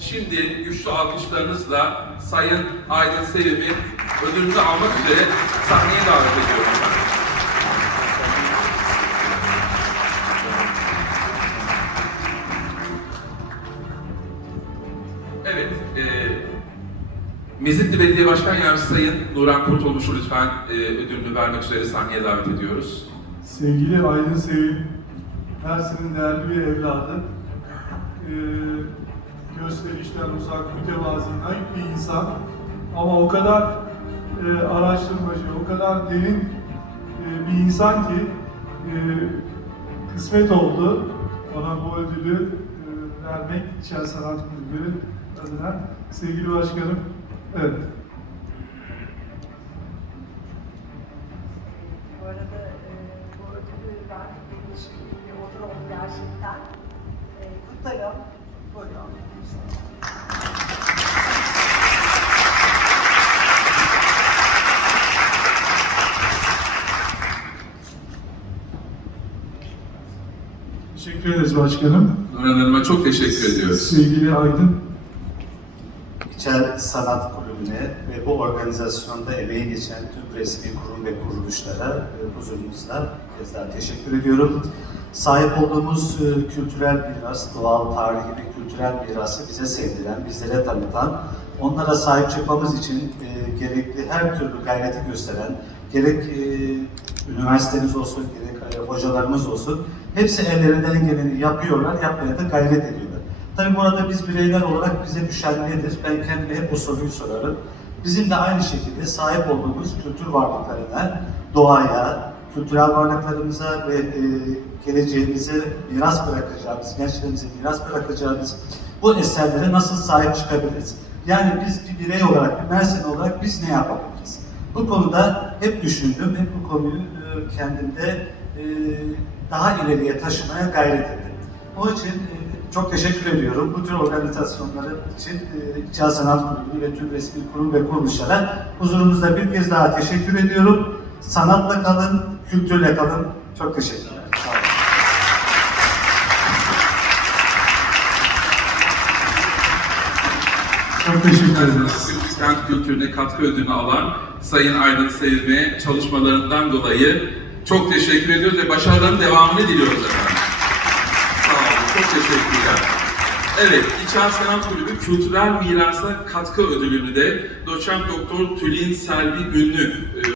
Şimdi güçlü alkışlarınızla Sayın Aydın Sevim'i ödülünü almak üzere sahneye davet ediyorum. Evet, e, Mezitli Belediye Başkan Yardımcısı Sayın Nuran Kurtulmuş'u lütfen e, ödülünü vermek üzere sahneye davet ediyoruz. Sevgili Aydın Sevim, Mersin'in değerli bir evladı. Ee, gösterişten uzak, mütevazı, naif bir insan. Ama o kadar e, araştırmacı, o kadar derin e, bir insan ki e, kısmet oldu bana bu ödülü e, vermek İçer Sanat Kulübü adına. Sevgili Başkanım, evet. Bu arada e, bu ödülü benim için bir onur oldu gerçekten. E, kutlarım. Teşekkür ederiz başkanım. Nuran Hanım'a çok teşekkür ediyoruz. Sevgili Aydın, İçer Sanat Kulübü'ne ve bu organizasyonda emeği geçen tüm resmi kurum ve kuruluşlara e, huzurunuzda bir kez daha teşekkür ediyorum. Sahip olduğumuz e, kültürel miras, doğal, tarihi ve kültürel mirası bize sevdiren, bizlere tanıtan, onlara sahip çıkmamız için e, gerekli her türlü gayreti gösteren, gerek üniversitemiz olsun, gerek hocalarımız olsun, hepsi ellerinden geleni yapıyorlar, yapmaya da gayret ediyorlar. Tabii burada biz bireyler olarak bize düşen nedir? Ben kendime hep bu soruyu sorarım. Bizim de aynı şekilde sahip olduğumuz kültür varlıklarına, doğaya, kültürel varlıklarımıza ve e, geleceğimize miras bırakacağımız, gençlerimize miras bırakacağımız bu eserlere nasıl sahip çıkabiliriz? Yani biz bir birey olarak, bir Mersin olarak biz ne yapabiliriz? Bu konuda hep düşündüm, hep bu konuyu e, kendimde e, daha ileriye taşımaya gayret ettim. Onun için e, çok teşekkür ediyorum. Bu tür organizasyonları için e, İçal Sanat Kulübü ve tüm resmi kurum ve kuruluşlara huzurunuzda bir kez daha teşekkür ediyorum. Sanatla kalın, kültürle kalın. Çok teşekkürler. Sağ olun. çok teşekkür ederiz. Kent kültürüne katkı ödülünü alan Sayın Aydın Sevim'e çalışmalarından dolayı çok teşekkür ediyoruz ve başarıların devamını diliyoruz efendim. Çok teşekkürler. Evet, İçer Sanat Kulübü Kültürel Mirasa Katkı Ödülünü de Doçent Doktor Tülin Selvi Günlü e,